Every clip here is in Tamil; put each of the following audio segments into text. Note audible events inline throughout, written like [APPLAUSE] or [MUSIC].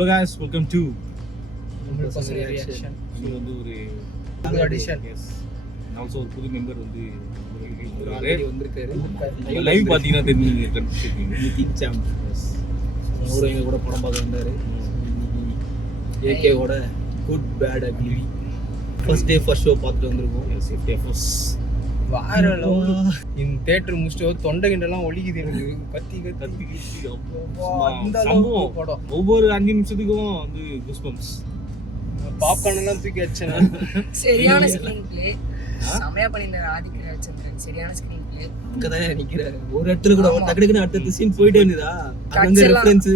Hello guys. Welcome to. இது வந்து ஒரு ஆல்சோ ஒரு புது மெம்பர் வந்து வந்திருக்காரு. லைவ் பார்த்தீங்கன்னா தெரிஞ்சு கண்டுபிடிச்சிருக்கீங்க அவரு எங்க கூட படம் பார்க்க வந்தாரு. ஏகேவோட good bad ugly first day first show பார்த்துட்டு வந்திருக்கோம். எஸ் எஃப்எஃப்எஸ் வேற லெவல் இந்த தியேட்டர் முடிச்சுட்டு தொண்டை கிண்டெல்லாம் ஒலிக்குது எனக்கு. கத்தி கத்தி. கத்தி அந்த சம்பவம். படம். ஒவ்வொரு அஞ்சு நிமிஷத்துக்கும் வந்து குஸ்பம்ஸ் பாப்கார்ன் எல்லாம் தூக்கி வச்சேன். சரியான [LAUGHS] ஸ்கிரீன் பிளே செமையா பண்ணியிருந்தாரு ஆதித்ய ரவிச்சந்திரன் சரியான ஸ்கிரீன் பிளே அங்கதான் நிக்கிறாரு. ஒரு இடத்துல கூட. டக்கு அடுத்த சீன் போயிட்டே இருந்ததா? அங்க. ரெஃபரன்ஸ்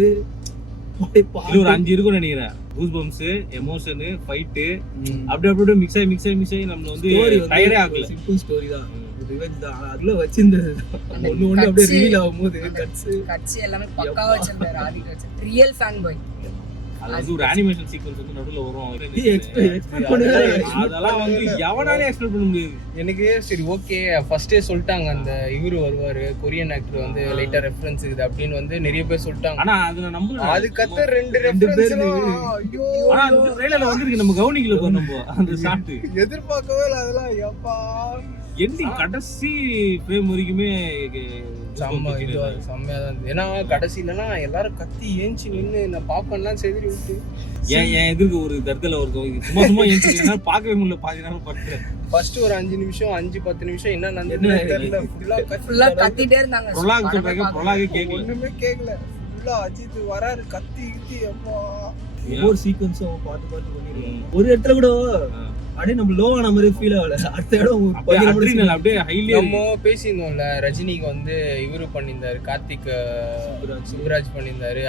ஒரு அஞ்சு இருக்கும்னு நினைக்கிறேன். கூஸ்பம்ஸ் எமோஷனு ஃபைட்டு அப்படி அப்படியே மிக்ஸ் ஆகி மிக்ஸ் ஆகி மிக்ஸ் ஆகி நம்மள வந்து ஸ்டோரி டயரே ஆகல சிம்பிள் ஸ்டோரி தான். ரிவெஞ்ச் தான். அதுல வச்சிருந்தது. ஒண்ணு ஒண்ணு அப்படியே ரிவீல் ஆகும்போது கட்ஸ் கட்சி. எல்லாமே பக்காவா வச்சிருந்தாரு ரவிச்சந்திரன் ரியல் ஃபேன் பாய் அது ஒரு அனிமேஷன் சீக்வன்ஸ் வந்து நடுவுல வரும். அதெல்லாம் வந்து எவனாலே எக்ஸ்பெக்ட் பண்ண முடியாது. எனக்கு சரி ஓகே. ஃபர்ஸ்டே சொல்லிட்டாங்க அந்த இவரு வருவாரு கொரியன் ஆக்டர் வந்து லைட்டா ரெஃபரன்ஸ் இருக்குது அப்படின்னு வந்து நிறைய பேர் சொல்லிட்டாங்க. ஆனா அது நான் நம்பல. அது கத்த ரெண்டு ரெண்டு பேரு. ஆனா அந்த ட்ரெய்லர்ல வந்திருக்கு நம்ம கவனிக்கல பாரு நம்ம அந்த ஷாட் எதிர்பார்க்கவே இல்லை அதெல்லாம் எப்பா. எண்டிங் கடைசி ஃப்ரேம் வரைக்குமே செம்ம [LAUGHS] இது செம்மையா தான் இருந்தது. ஏன்னா கடைசிலலாம் எல்லாரும் கத்தி ஏஞ்சி நின்று இந்த பாப்கார்ன்லாம் செதறி விட்டு. ஏன் என் எதிர்க்கு ஒரு தர்தல ஒருத்தவங்க சும்மா பார்க்கவே முடியல. பாதி நேரம் ஃபர்ஸ்ட் ஒரு அஞ்சு நிமிஷம் அஞ்சு பத்து நிமிஷம் என்ன என்ன? நடந்ததுன்னு தெரியல. ஃபுல்லா ஃபுல்லா கத்தி கத்திட்டே இருந்தாங்க. படமே சொல்றாங்க. கேட்கல ஒண்ணுமே கேட்கல ஃபுல்லா அஜித் வராரு கத்தி கித்தி அப்பா ஒவ்வொரு சீக்வன்ஸும் பார்த்து பார்த்து ஒரு இடத்துல கூட அப்படியே நம்ம லோ ஆன மாதிரி ஃபீல் ஆகல அடுத்த இடம் அப்படியே ஹைலி நம்ம பேசியிருந்தோம்ல ரஜினிக்கு வந்து இவரு பண்ணியிருந்தாரு கார்த்திக் சுப்ராஜ். சுப்ராஜ் பண்ணியிருந்தாரு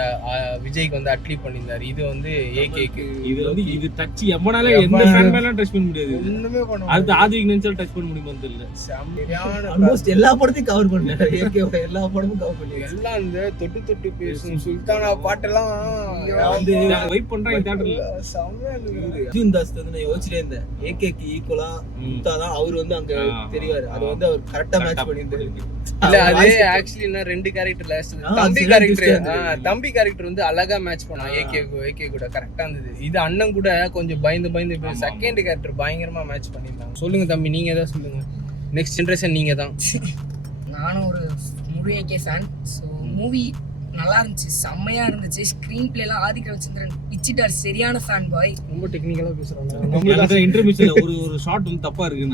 விஜய்க்கு வந்து அட்லி பண்ணியிருந்தாரு. இது வந்து ஏகேக்கு இது வந்து இது டச் எம்மனால எந்த ஃபேன் மேலாம் டச் பண்ண முடியாது ஒண்ணுமே பண்ண அடுத்து ஆதிக்கு நினைச்சாலும் டச் பண்ண முடியுமா தெரியல. ஆல்மோஸ்ட் எல்லா படத்தையும் கவர் பண்ணல ஏகேவோட எல்லா படமும் கவர் பண்ணி எல்லாம் இந்த தொட்டு தொட்டு பேசும் சுல்தானா பாட்டெல்லாம் வந்து வெயிட் பண்றாங்க தியேட்டர்ல செம்மையா இருந்தது. அர்ஜுன் தாஸ் வந்து நான் யோசிச்சிட்டே இருந்தேன். ஏகேக்கு ஈக்குவலா தான் அவர் வந்து அங்க. தெரிவாரு. அது வந்து அவர் கரெக்டா மேட்ச் பண்ணியிருந்தாரு. இல்ல அது ஆக்சுவலி என்ன ரெண்டு கேரக்டர்ல ஆ, தம்பி கேரக்டர். தம்பி கேரக்டர் வந்து அழகா மேட்ச் பண்ணான். ஏகே ஏகே கூட கரெக்டா இருந்தது. இது அண்ணன் கூட கொஞ்சம் பயந்து பயந்து செகண்ட் கேரக்டர் பயங்கரமா மேட்ச் பண்ணிருந்தாங்க சொல்லுங்க தம்பி நீங்க ஏதாவது சொல்லுங்க. நெக்ஸ்ட் ஜெனரேஷன் நீங்க தான் நானும் ஒரு முழு ஏகே ஃபேன் ஸோ மூவி நல்லா இருந்துச்சு செம்மையா இருந்துச்சு. ஸ்கிரீன் பிளேலாம் ஆதித்ய ரவிச்சந்திரன் பிச்சிட்டார் சரியான ஃபேன் பாய் ரொம்ப டெக்னிக்கலா பேசுறாங்க எனக்கு இன்டர்மிஷன்ல ஒரு ஒரு ஷாட் வந்து தப்பா இருக்கு.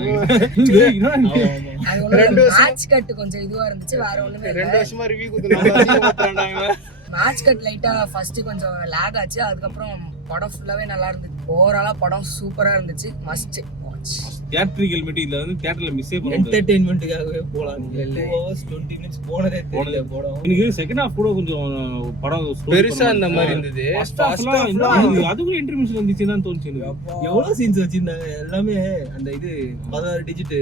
மேட்ச் கட் கொஞ்சம் இதுவா இருந்துச்சு வேற ஒண்ணுமே ரெண்டு வருஷமா ரிவ்யூ கொடுத்துருந்தாங்க மேட்ச் கட் லைட்டா ஃபர்ஸ்ட் கொஞ்சம் லேக் ஆச்சு அதுக்கப்புறம் படம் ஃபுல்லாவே நல்லா இருந்துச்சு. ஓவராலா படம் சூப்பரா இருந்துச்சு. மஸ்ட் வாட்ச் தியேட்டரிக்கல் மீட்டிங் இதுல வந்து தியேட்டர்ல மிஸ்ஸே பண்ண முடியாது என்டர்டைன்மெண்ட்டுக்காகவே போலாம் இல்ல. டூ ஹவர்ஸ் டுவெண்ட்டி மினிட்ஸ் போனதே தெரியல படம் எனக்கு செகண்ட் ஹாஃப் கூட கொஞ்சம் படம் பெருசா இந்த மாதிரி மாதிரி இருந்தது? அதுக்கும் இன்டர்மிஷன் வந்துச்சுன்னு தான் தோணுச்சு. எவ்வளவு சீன்ஸ் வச்சிருந்தாங்க எல்லாமே அந்த இது பதினாறு டிஜிட்.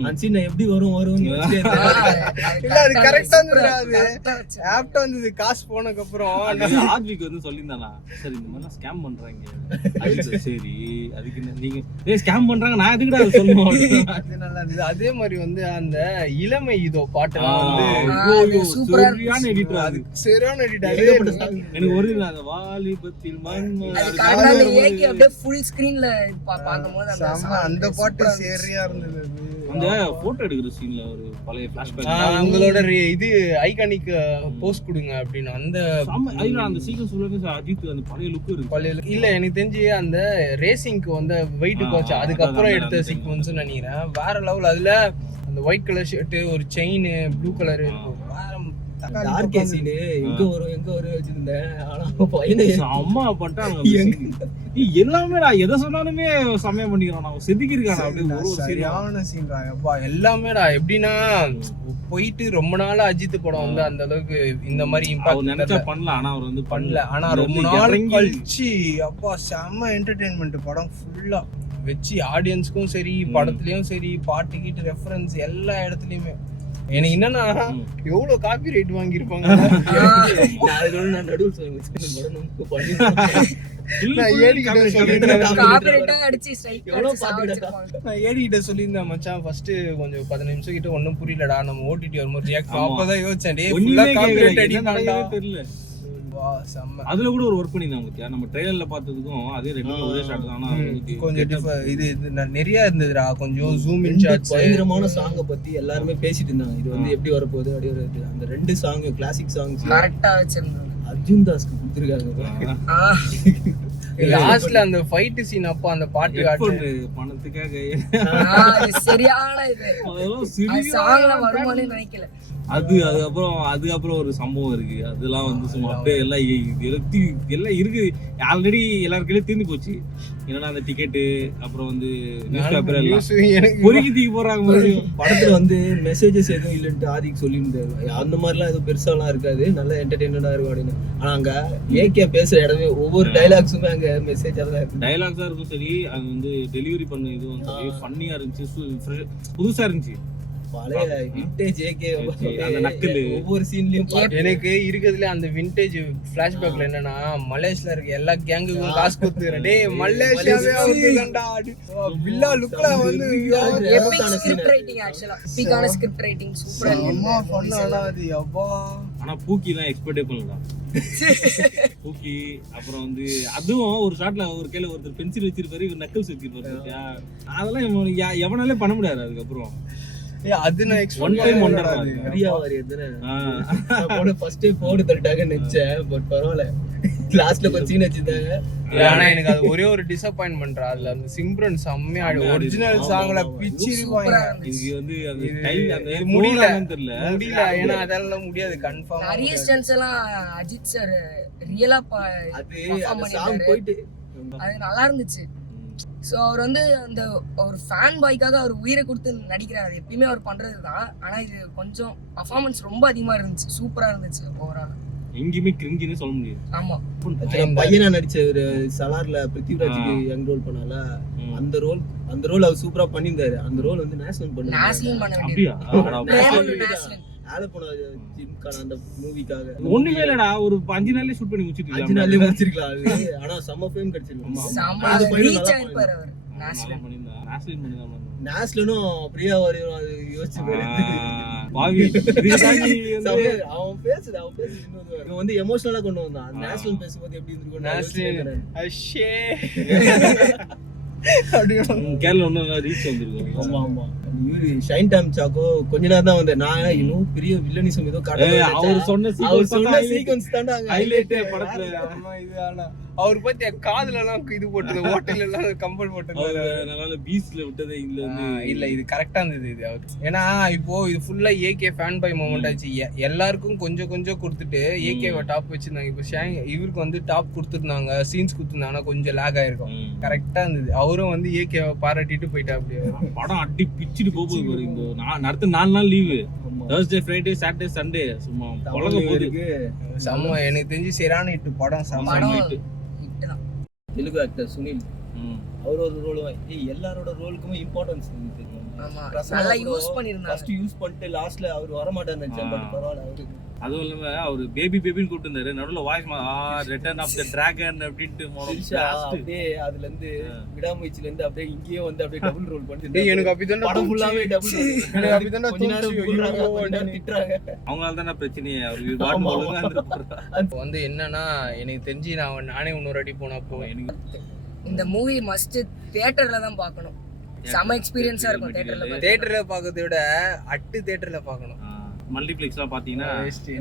அந்த சீன் எப்படி வரும் இருந்தேன். [LAUGHS] இல்ல, அது இருந்ததுடா அது. ஆப்டா வந்தது காசு போனதுக்கு அப்புறம் ஆத்விக் வந்து சொல்லியிருந்தானா சரி இந்த மாதிரிலாம் ஸ்கேம் பண்றாங்க [LAUGHS] சரி அதுக்கு என்ன நீங்க ஏய் ஸ்கேம் பண்றாங்க நான் எதுக்குடா அதை சொல்லணும் [LAUGHS] அது நல்லா இருந்தது அதே மாதிரி வந்து அந்த இளமை இதோ பாட்டெல்லாம் வந்து சரியான editor அது. சரியான song. எனக்கு ஒரு அந்த வாலிபத்தில் வரும்போது அப்படியே ஃபுல் ஸ்கிரீன்ல பார்க்கும்போது அந்த பாட்டு. சரியா இருந்தது அது. அந்த போட்டோ எடுக்கிற சீன்ல ஒரு பழைய ஆ, பிளாஷ்பேக் உங்களோட இது ஐகானிக் போஸ்ட் கொடுங்க அப்படின்னு அந்த அந்த சீக்கிரம் சொல்லுறது அஜித் அந்த பழைய லுக் இருக்கு பழைய இல்ல எனக்கு தெரிஞ்சு அந்த ரேசிங்க்கு வந்து வெயிட் குறைச்சு அதுக்கப்புறம் எடுத்த சீக்வன்ஸ் நினைக்கிறேன். வேற லெவல் அதுல அந்த ஒயிட் கலர் ஷர்ட் ஒரு chain blue colour dark scene எங்க வரும் எங்க வரும் வச்சிருந்தேன். ஆனா பையனை அம்மா பண்ணிட்டாங்க எங்க- எல்லாமே நான் எதை சொன்னாலுமே செம்மையா பண்ணிக்கிறான் அவன் செதுக்கி இருக்கான் அப்படியே ஒரு சரியான சீன்டா எப்பா எல்லாமேடா எப்படின்னா போயிட்டு ரொம்ப நாள் அஜித் படம் வந்து அந்த அளவுக்கு இந்த மாதிரி அவர் நினைச்சா இம்பாக்ட் பண்ணல ஆனா அவர் வந்து பண்ணல. ஆனா ரொம்ப நாள் கழிச்சு அப்பா செம்ம என்டர்டைன்மெண்ட் படம் ஃபுல்லா வச்சு ஆடியன்ஸ்க்கும் சரி. படத்துலயும் சரி பாட்டு கீட்டு ரெஃபரன்ஸ் எல்லா இடத்துலயுமே. எனக்கு என்னன்னா. எவ்வளவு காப்பி ரைட் வாங்கியிருப்பாங்க [LAUGHS] சொல்லியிருந்தேன் மச்சான். ஃபர்ஸ்ட் கொஞ்சம் பதினஞ்சு நிமிஷம் கிட்ட ஒன்றும் புரியலடா. நம்ம ஓடிடி வரும்போது ரியாக்ட். அப்பதான் யோசிச்சேன் ஃபுல்லா தெரியல. அதுல கூட ஒரு ஒர்க் பாத்தியா நம்ம ட்ரெயிலர்ல பார்த்ததுக்கும் அதே ரெண்டு ஒரே ஷாட் தான். கொஞ்சம் இது நிறைய இருந்ததுடா. கொஞ்சம் ஜூம் இன் பயங்கரமான சாங்கை பத்தி எல்லாருமே பேசிட்டு இருந்தாங்க. இது வந்து எப்படி வரப்போகுது அப்படி வருது அந்த ரெண்டு சாங் கிளாசிக் சாங்ஸ் கரெக்டா வச்சிருந்தாங்க. அர்ஜுன் தாஸ்க்கு கொடுத்துருக்காங்க லாஸ்ட்ல அந்த ஃபைட் சீன் அப்போ அந்த பாட்டு காட்டு பணத்துக்காக. சரியான இது. சாங்ல வருமானு நினைக்கல. அது அதுக்கப்புறம் அதுக்கப்புறம் ஒரு சம்பவம் இருக்கு. அதெல்லாம் வந்து சும்மா அப்படியே எல்லாம் எல்லாத்தையும் எல்லாம் இருக்கு. ஆல்ரெடி எல்லாருக்கையும் தீர்ந்து போச்சு. என்னன்னா அந்த டிக்கெட்டு அப்புறம் வந்து நியூஸ் பேப்பர் எல்லாம் பொறுக்கி தூக்கி மறுபடியும். [LAUGHS] படத்துல வந்து மெசேஜஸ் எதுவும் இல்லைன்ட்டு ஆதிக்கு சொல்லியிருந்தாரு. அந்த மாதிரிலாம் எதுவும் பெருசாலாம் இருக்காது. நல்ல என்டர்டெயின்மெண்டா இருக்கும் அப்படின்னு. ஆனா அங்க ஏகே பேசுற இடமே ஒவ்வொரு டைலாக்ஸுமே அங்க மெசேஜ் தான் இருக்கு. டைலாக்ஸா இருக்கும் சரி. அது வந்து டெலிவரி பண்ண இது வந்து ஃபன்னியா இருந்துச்சு. புதுசா இருந்துச்சு. பழைய விண்டேஜ் ஏகே அந்த நக்கலு. ஒவ்வொரு சீன்லயும் எனக்கு இருக்கிறதுல அந்த விண்டேஜ் பிளாஷ்பேக்ல என்னன்னா மலேசியால இருக்க எல்லா கேங்குக்கும் காசு கொடுத்துறேன் டேய் மலேசியாவே அவர்தான்டா பில்லா லுக்ல வந்து எபிக் ஸ்கிரிப்ட் ரைட்டிங் ஆக்சுவலா எபிக்கான ஸ்கிரிப்ட் ரைட்டிங் சூப்பரா அம்மா இருக்கு. பண்ணா அது அப்பா. ஆனா பூக்கி தான் எக்ஸ்பெக்டே பண்ணலாம் பூக்கி அப்புறம் வந்து அதுவும் ஒரு ஷாட்ல ஒரு கையில ஒருத்தர் பென்சில் வச்சிருப்பாரு இவர் நக்கல்ஸ் வச்சிருப்பாரு? அதெல்லாம் எவனாலே பண்ண முடியாது அதுக்கப்புறம். அது நான். பிரியா தானே ஆ. போன ஃபர்ஸ்ட் போடு தள்ளிட்டாங்கன்னு நினைச்சேன் பட் பரவாயில்ல. லாஸ்ட்ல கொஞ்சம் சீன் வச்சிருந்தாங்க. ஆனா எனக்கு அது ஒரே ஒரு டிசப்பாயின்மெண்ட் அதுல அந்த சிம்ரன் செம்மையா ஒரிஜினல் சாங்ல வந்து அந்த அந்த இது முடியல. தெரியல. முடியல. ஏன்னா அதெல்லாம் முடியாது கன்ஃபார்ம் நிறைய ஸ்டன்ஸ் எல்லாம் அஜித் சார் ரியலா அது சாங். போயிட்டு அது நல்லா இருந்துச்சு. ஸோ அவர் வந்து அந்த ஒரு ஃபேன் பாய்க்காக அவர் உயிரை கொடுத்து நடிக்கிறார். அது எப்பயுமே அவர் பண்றது தான் ஆனா இது கொஞ்சம் பர்ஃபார்மன்ஸ் ரொம்ப அதிகமா இருந்துச்சு. சூப்பரா இருந்துச்சு ஓவரால் எங்கேயுமே கிரிஞ்சின்னு சொல்ல முடியாது. ஆமா. பையனா நடிச்ச ஒரு சலார்ல பிருத்திவிராஜுக்கு யங் ரோல் பண்ணால. அந்த ரோல் அந்த ரோல் அவர் சூப்பரா பண்ணியிருந்தாரு. அந்த ரோல் வந்து நேஷனல் பண்ணாரு நாஸ்லின் பண்ண நாஸ்லின் ஆலப்போன ஜிம்கான அந்த மூவிக்காக? ஒண்ணுமே இல்லடா ஒரு அஞ்சு நாள்லயே ஷூட் பண்ணி அஞ்சு முடிச்சிட்டு நாள்லயே முடிச்சிருக்கலாம் அது. ஆனா செம்ம ஃபேம் கிடைச்சிருக்கும் பிரியா வாரியும் அது யோசிச்சு [LAUGHS] அவன் பேசுது அவன் பேசுது இவன் வந்து எமோஷனலா கொண்டு வந்தான். நேஷனல் பேசும்போது எப்படி இருந்திருக்கும் நான் [LAUGHS] கேரளா ஒன்னும் ரீச் வந்திருக்கும் ஆமா ஆமா. ஷைன் டாம் சாக்கோ கொஞ்ச நேரம் தான் வந்தேன். நான் இன்னும் பெரிய வில்லனிசம் ஏதோ ஏய், அவர் சொன்ன அவர் சொன்ன சீக்வன்ஸ் அங்க ஹைலைட். படத்துல. ஆமா, இது ஆனா அவர் பத்தி காதுல எல்லாம் இது போட்டது ஓட்டையில எல்லாம் கம்பல் போட்டது. பீச்ல விட்டதே ஆ, இல்ல இது கரெக்டா இருந்தது இது அவர் ஏன்னா இப்போ இது ஃபுல்லா ஏகே ஃபேன் பை மூமெண்ட் ஆச்சு. எல்லாருக்கும் கொஞ்சம் கொஞ்சம் கொடுத்துட்டு ஏகேவை டாப் வச்சிருந்தாங்க. இப்போ ஷேங் இவருக்கு வந்து டாப் கொடுத்துருந்தாங்க சீன்ஸ் கொடுத்துருந்தாங்கன்னா கொஞ்சம் லேக் ஆயிருக்கும். கரெக்டா இருந்தது. அவரும் வந்து ஏகேவை பாராட்டிட்டு போயிட்டா அப்படியே. படம் அடி பிச்சுட்டு போகுது பாரு இந்த நான் அடுத்த நாலு நாள் leave. Thursday Friday Saturday Sunday சும்மா. செம்ம எனக்கு தெரிஞ்சு சரியான இட்டு படம் செம்ம hit தான் தெலுங்கு ஆக்டர் சுனில் ம். அவர் ஒரு ரோல் ஏய் எல்லாரோட ரோலுக்குமே இம்பார்ட்டன்ஸ் பிரசன்னா நல்லா யூஸ் பண்ணிருந்தாங்க ஃபர்ஸ்ட் யூஸ் பண்ணிட்டு லாஸ்ட்ல அவர் வர மாட்டார் நினைச்சேன் பட். பரவாயில்ல அவரு அதுவும் இல்லாம அவர் பேபி பேபின்னு கூப்பிட்டு இருந்தாரு நடுவுல voice return of the dragon அப்படின்ட்டு. அப்படியே அதுல இருந்து ஆ. விடாமுயற்சில இருந்து அப்படியே இங்கேயே வந்து அப்படியே [LAUGHS] டபுள் ரோல் டேய், எனக்கு அப்படிதான் படம் ஃபுல்லாவே டபுள் எனக்கு கொஞ்ச நேரம் திட்டுறாங்க. அவங்களால தானே பிரச்சனையே. அவர். இப்போ வந்து என்னன்னா எனக்கு தெரிஞ்சு நான் நானே இன்னொரு அடி போனப்போ எனக்கு இந்த மூவி மஸ்ட் தியேட்டர்ல தான் பார்க்கணும். செம எக்ஸ்பீரியன்ஸா இருக்கும் தியேட்டர்ல தேட்டர்ல பாக்கிறத விட அட்டு தேட்டர்ல பார்க்கணும். மல்டிப்ளெக்ஸ்லாம் பாத்தீங்கன்னா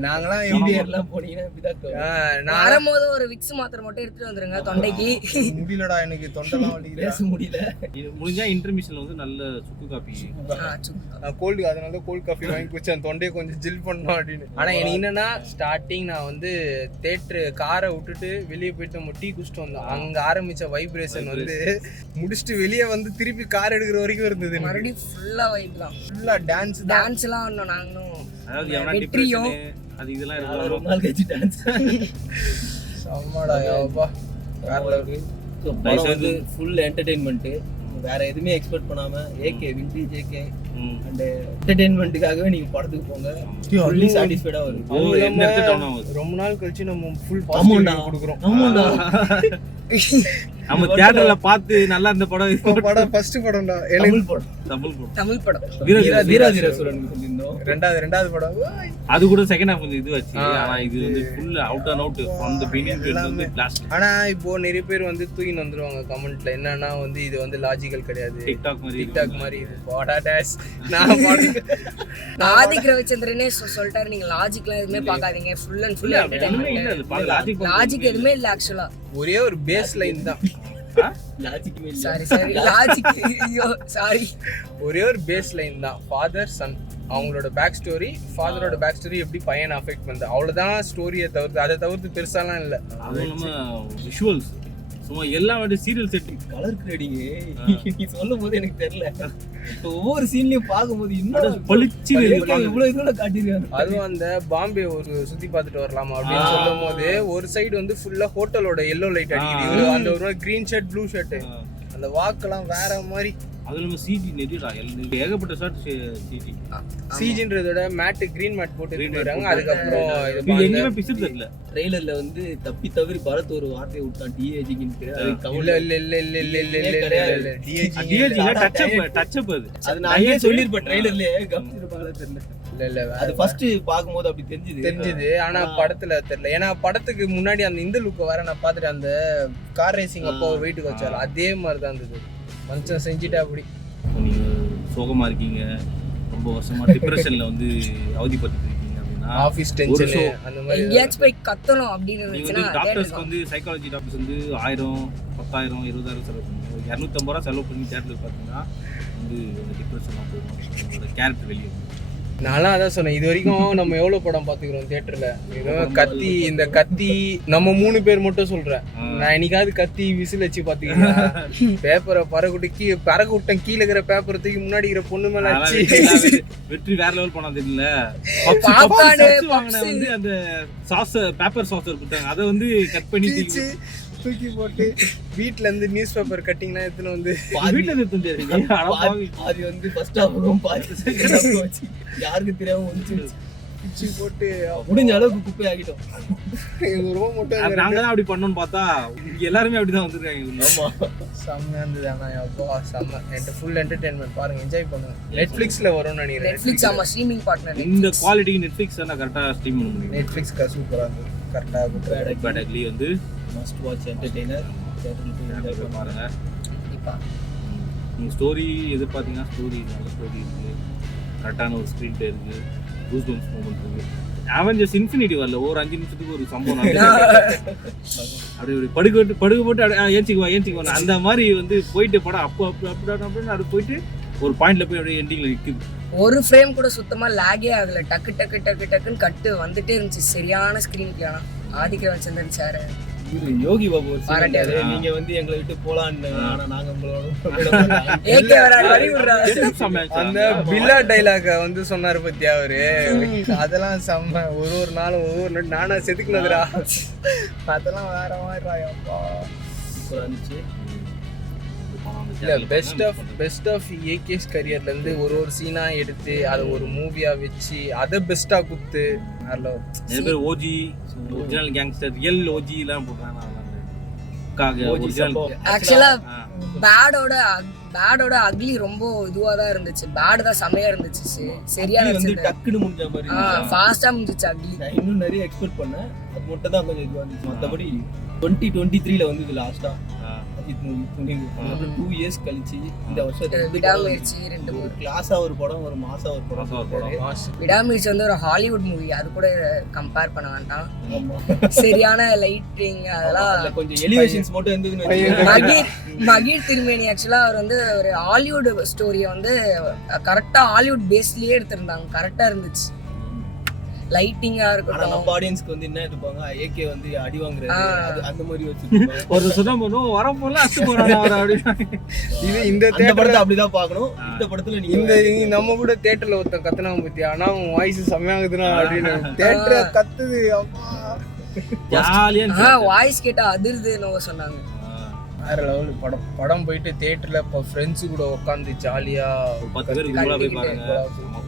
நாங்களாம் எல்லாம் போனீங்கன்னா இப்படிதான் நான் வரும்போது ஒரு விக்ஸ் மாத்திரை மட்டும் எடுத்துட்டு வந்துருங்க தொண்டைக்கு. முடியலடா எனக்கு தொண்டெல்லாம் வலிக்குது பேச முடியல. இது முடிஞ்சா இன்டர்மிஷன்ல வந்து நல்ல சுக்கு சுத்தம். நான் கோல்டு அதனால தான் கோல்ட் காஃபி வாங்கி குடிச்சேன். தொண்டையை கொஞ்சம் ஜில் பண்ணோம் அப்படின்னு. ஆனா எனக்கு என்னன்னா ஸ்டார்டிங் நான் வந்து தேட்டரு காரை விட்டுட்டு வெளியே போயிட்டு நம்ம டீ குடிச்சிட்டு வந்தோம். அங்க ஆரம்பிச்ச வைப்ரேஷன் வந்து முடிச்சுட்டு வெளியே வந்து திருப்பி கார் எடுக்கிற வரைக்கும் இருந்தது மறுபடியும் ஃபுல்லா வைப் தான். ஃபுல்லா டான்ஸ் தான். டான்ஸ் எல்லாம் இன்னும் நாங்களும். வெற்றியோ. அது இதெல்லாம் ரொம்ப நாள் கழிச்சு டான்ஸ் செம்மடா யப்பா வேற level. படம் வந்து ஃபுல் என்டர்டெயின்மெண்ட் வேற எதுவுமே எக்ஸ்பெக்ட் பண்ணாம AK vintage AK hmm. And என்டர்டெயின்மெண்ட்டுக்காகவே நீங்க படத்துக்கு போங்க. ஃபுல்லி சாட்டிஸ்ஃபைடா வரும்? ரொம்ப நாள் கழிச்சு நம்ம ஃபுல் பாசிட்டிவ் கொடுக்குறோம். ஆமாண்டா. [LAUGHS] நம்ம தியேட்டர்ல பார்த்து நல்லா இந்த படம் இப்போ படம் ஃபர்ஸ்ட் படம்டா. தமிழ் படம். தமிழ் படம். தமிழ் படம். வீர வீரா வீர வீரா வீரசுரன் சொல்லியிருந்தோம். ரெண்டாவது ரெண்டாவது படம். அது கூட செகண்ட் ஹாஃப் கொஞ்சம் இது வச்சு. ஆ. ஆனா இது வந்து full out and out from the beginning வந்து பிளாஸ்ட் ஆனா இப்போ நிறைய பேர் வந்து தூக்கின்னு வந்துருவாங்க கமெண்ட்ல என்னன்னா வந்து இது வந்து லாஜிக்கல் கிடையாது. டிக்டாக் மாதிரி டிக்டாக் மாதிரி இது. போடா டேஷ் நான் [LAUGHS] ஆதிக் ரவிச்சந்திரனே சொல்லிட்டாரு. நீங்க லாஜிக்லாம் எதுவுமே பார்க்காதீங்க. Full and full logic logic எதுவுமே இல்ல. ஆக்சுவலா ஒரே ஒரு பேஸ் லைன் தான். சாரி சாரி லாஜிக் ஐயோ சாரி ஒரே ஒரு பேஸ் லைன் தான். ஃபாதர் சன் அவங்களோட பேக் ஸ்டோரி ஃபாதரோட பேக் ஸ்டோரி எப்படி பையனை அஃபெக்ட் பண்ணுது? அவ்வளவுதான் ஸ்டோரியை தவிர்த்து அதை தவிர்த்து பெருசாலாம் இல்ல. விஷுவல்ஸ் சும்மா எல்லா வாட்டி சீரியல் செட்டிங் கலர் கிரேடிங் நீ சொல்லும் போது எனக்கு தெரியல. ஒவ்வொரு சீன்லயும் பார்க்கும்போது இன்னும் பளிச்சு இவ்வளவு இதுல காட்டிருக்காங்க அதுவும் அந்த பாம்பே ஒரு சுத்தி பார்த்துட்டு வரலாமா அப்படின்னு. சொல்லும் போது ஒரு சைடு வந்து ஃபுல்லா ஹோட்டலோட எல்லோ லைட் அடிக்குது. அந்த ஒரு கிரீன் ஷர்ட் ப்ளூ ஷர்ட் அந்த வாக்கெல்லாம் வேற மாதிரி. அது நம்ம சிடி நெடிடா ஏகப்பட்ட ஷாட் சிடி சிஜின்றதோட மேட் கிரீன் மேட் போட்டு வராங்க அதுக்கப்புறம் இது. எங்கேயுமே பிசு தெரியல. ட்ரெய்லர்ல வந்து தப்பி தவறி பரத் ஒரு வார்த்தையை விட்டான் டிஏஜிக்கு அது இல்ல இல்ல இல்ல இல்ல இல்ல இல்ல கிடையாது. DAG touch up. Touch up அது. அது நான் அங்கேயே சொல்லிருப்பேன் ட்ரெய்லர்லயே கவனிச்சிருப்பாங்களா தெரியல. இல்ல இல்ல அது ஃபர்ஸ்ட் பாக்கும்போது அப்படி தெரிஞ்சது. தெரிஞ்சது. ஆனா. படத்துல தெரியல. ஏன்னா படத்துக்கு முன்னாடி அந்த இந்த லுக்க வேற நான் பாத்துட்டு அந்த கார் ரேசிங் அப்போ ஒரு வெயிட்டுக்கு வச்சாரு அதே மாதிரி தான் இருந்தது. மனுஷன் செஞ்சுட்டா அப்படி நீங்க சோகமா இருக்கீங்க ரொம்ப வருஷமா டிப்ரெஷன்ல வந்து அவதிப்பட்டு இருக்கீங்க அப்படின்னா ஆபீஸ் ஒரு டென்ஷன். அந்த மாதிரி எங்கேயாச்சும் போய் கத்தணும் அப்படின்னு இருந்துச்சுன்னா வந்து டாக்டர்ஸ்க்கு வந்து சைக்காலஜி டாக்டர்ஸ் வந்து ஆயிரம் பத்தாயிரம் இருபதாயிரம் செலவு பண்ணுங்க ஒரு இரநூத்தம்பது ரூபா செலவு பண்ணி தேட்டருக்கு பார்த்தீங்கன்னா வந்து போயிடும் உங்களோட கேரக்டர் வெளியே வரும். நான்லாம் அதான் சொன்னேன் இது வரைக்கும் நம்ம எவ்வளவு படம் பாத்துக்கிறோம் தியேட்டர்ல கத்தி இந்த கத்தி நம்ம மூணு பேர் மட்டும் சொல்றேன். நான் என்னைக்காவது கத்தி விசில் வச்சு பாத்துக்கிறேன் [LAUGHS] பேப்பரை பறகுட்டு கீ பறகு விட்டேன் கீழே இருக்கிற பேப்பரை தூக்கி முன்னாடி இருக்கிற பொண்ணு மேல அடிச்சு. வெற்றி வேற லெவல் [LAUGHS] வாங்கின puffs. வந்து அந்த சாஸ் பேப்பர் சாசர் கொடுத்தாங்க அதை வந்து கட் பண்ணி தூக்கி போட்டு வீட்ல இருந்து நியூஸ் பேப்பர் கட்டிங்லாம் எடுத்துன்னு வந்து அட பாவி. பாதி வந்து ஃபர்ஸ்ட் ஹாஃபுக்கும் பாதி [LAUGHS] யாருக்கு தெரியாம வந்துச்சு பிச்சு போட்டு முடிஞ்ச அளவுக்கு குப்பை ஆகிட்டோம் எங்க ரூம் மட்டும் அது நாங்க தான் அப்படி பண்ணோம்னு பார்த்தா இங்க எல்லாருமே அப்படிதான் வந்திருக்காங்க. ஆமா. செம்மையா இருந்தது. ஆனா அப்பா செம்ம. என்கிட்ட ஃபுல் என்டர்டைன்மெண்ட் பாருங்க என்ஜாய் பண்ணுங்க. நெட்ஃபிளிக்ஸ்ல வரும்னு நினைக்கிறேன். நெட்ஃபிளிக்ஸ் ஆமா ஸ்ட்ரீமிங் பார்ட்னர் இந்த குவாலிட்டிக்கு நெட்ஃபிளிக்ஸ் தான் கரெக்டா ஸ்ட்ரீம் பண்ண முடியும்? நெட்ஃபிளிக்ஸ்க்கு சூப்பரா இருந்தது. கரெக்டா பட் அட்லி வந்து மஸ்ட் வாட்ச் என்டர்டெய்னர் theatre போய் பாருங்க கண்டிப்பா நீங்க ஸ்டோரி எதிர்பார்த்தீங்கன்னா ஸ்டோரி நல்ல ஸ்டோரி இருக்கு. கரெக்டான ஒரு ஸ்க்ரீன் பிளே இருக்கு. கூஸ் பம்ப்ஸ் மூமெண்ட் இருக்கு. அவெஞ்சர்ஸ் இன்ஃபினிட்டி வரல. ஒரு அஞ்சு நிமிஷத்துக்கு ஒரு சம்பவம். அப்படி ஒரு படுக்க விட்டு படுக்க போட்டு அப்படியே, ஆ, ஏஞ்சிக்குவா ஏஞ்சிக்குவா அந்த மாதிரி வந்து போயிட்டு படம் அப்போ அப்போ அப்படி அப்படின்னு அது போயிட்டு ஒரு பாயிண்ட்ல போய் அப்படியே எண்டிங்ல நிக்குது. ஒரு ஃப்ரேம் கூட சுத்தமா லாகே ஆகல. டக்கு டக்கு டக்கு டக்குன்னு கட்டு வந்துட்டே இருந்துச்சு. சரியான ஸ்கிரீன் பிளே ஆனா. ஆதிக்க ரவிச்சந்திரன் சார். யோகி பாபு பாராட்டியாரு. நீங்க வந்து எங்களை விட்டு போலான்னு ஆனா நாங்க உங்களோட. [LAUGHS] [LAUGHS] அந்த பில்லா டைலாக வந்து சொன்னாரு பத்தியா அவரு? அதெல்லாம் செம்ம ஒரு ஒரு நாளும் ஒரு ஒரு நாள் நானா செதுக்குனதுடா. அதெல்லாம் வேற மாதிரி இருந்துச்சு. இல்ல best of best of AK's கரியர்ல இருந்து ஒரு ஒரு சீனா எடுத்து அதை ஒரு மூவியா வச்சு அதை பெஸ்டா குத்து level. நிறைய பேர் OG original gangster real OG எல்லாம் போடுறாங்க. ஓஜி ஒரிஜினல் சம்பவம். ஆக்சுவலா பேடோட பேடோட அக்லி ரொம்ப இதுவா தான் இருந்துச்சு. பேட் தான் செமையா இருந்துச்சு சரி- சரியா இருந்துச்சு டக்குன்னு முடிஞ்ச மாதிரி ஆ இருந்துச்சு. ஃபாஸ்டா முடிஞ்சிச்சு அக்லி இன்னும் நிறைய எக்ஸ்பெக்ட் பண்ணேன். அது மட்டும் தான் கொஞ்சம் இதுவா இருந்துச்சு. மற்றபடி டுவெண்ட்டி டுவெண்ட்டி த்ரீல வந்து இது லாஸ்டா அஜித் மூவி டூ இயர்ஸ் கழிச்சு இந்த வருஷம் ரெண்டு படம் விடாமுயற்சி ரெண்டு ஒரு மூணு கிளாஸா ஒரு படம் ஒரு மாசா ஒரு படம் மாசா ஒரு படம். மாசு. விடாமுயற்சி வந்து ஒரு ஹாலிவுட் மூவி அது கூட கம்பேர் பண்ண வேண்டாம். சரியான லைட்டிங் அதெல்லாம் அதுல கொஞ்சம் எலிவேஷன்ஸ் மட்டும். மகீர் மகீர் திருமேனி ஆக்சுவலா அவர் வந்து ஒரு ஹாலிவுட் ஸ்டோரியை வந்து கரெக்டா ஹாலிவுட் பேஸ்லயே எடுத்திருந்தாங்க. கரெக்டா இருந்துச்சு. லைட்டிங்கா இருக்கட்டும். நம்ம ஆடியன்ஸ்க்கு வந்து என்ன எடுப்பாங்க? ஏகே வந்து அடி வாங்குறது அந்த மாதிரி வச்சிருப்பாங்க ஒரு சுதம் பண்ணுவோம் வர போல அத்து போறாங்க அவர்? அப்படின்னு இது இந்த படத்தை அப்படிதான் பார்க்கணும். இந்த படத்துல நீங்க இந்த நம்ம கூட தேட்டர்ல ஒருத்தன் கத்துனான் பத்தியா? ஆனா உன் வாய்ஸ் செம்மையாகுதுண்ணா அப்படின்னு. தேட்டர் கத்துது ஜாலியா ஆ வாய்ஸ் கேட்டா அதிர்து என்னவோ சொன்னாங்க. வேற லெவல் படம் படம் போயிட்டு தேட்டர்ல இப்போ ஃப்ரெண்ட்ஸு கூட உட்காந்து ஜாலியா பத்து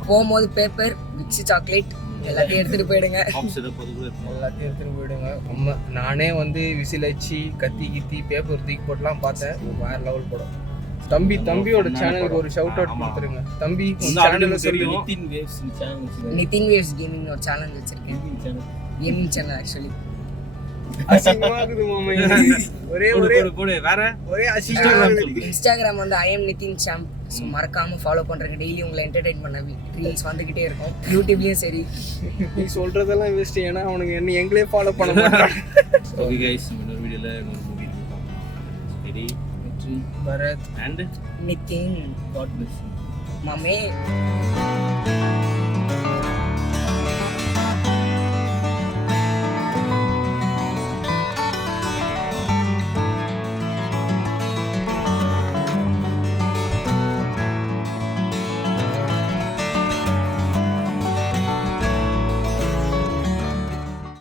போகும்போது பேப்பர் விக்ஸி சாக்லேட் எல்லாத்தையும் எடுத்துட்டு போயிடுங்க. எல்லாத்தையும் எடுத்துட்டு போயிடுங்க. நம்ம நானே வந்து விசில் வச்சு கத்தி கித்தி பேப்பர் தூக்கி போட்டுலாம் பார்த்தேன். வேற லெவல் படம். தம்பி தம்பியோட சேனலுக்கு ஒரு ஷவுட் அவுட். கொடுத்துருங்க. தம்பி சொல்லி. தெரியும். Nithin waves channel Nithin waves gaming ஒரு சேனல் வச்சிருக்கேன். Channel gaming channel actually. ஒரே ஒரே ஒரே அசிங்கமா இன்ஸ்டாகிராம் வந்து I am Nithin Sam so மறக்காம ஃபாலோ பண்றேங்க. டெய்லி உங்களை என்டர்டைன் பண்ண ரீல்ஸ் [LAUGHS] வந்துகிட்டே இருக்கும். யூடியூப்லயும் சரி. நீ சொல்றதெல்லாம் வேஸ்ட் ஏன்னா அவனுக்கு என்ன எங்களே ஃபாலோ பண்ண மாட்டான் ஓகே கைஸ் இன்னொரு வீடியோல இன்னொரு movie ready Bharath and Nithin god bless மாமே.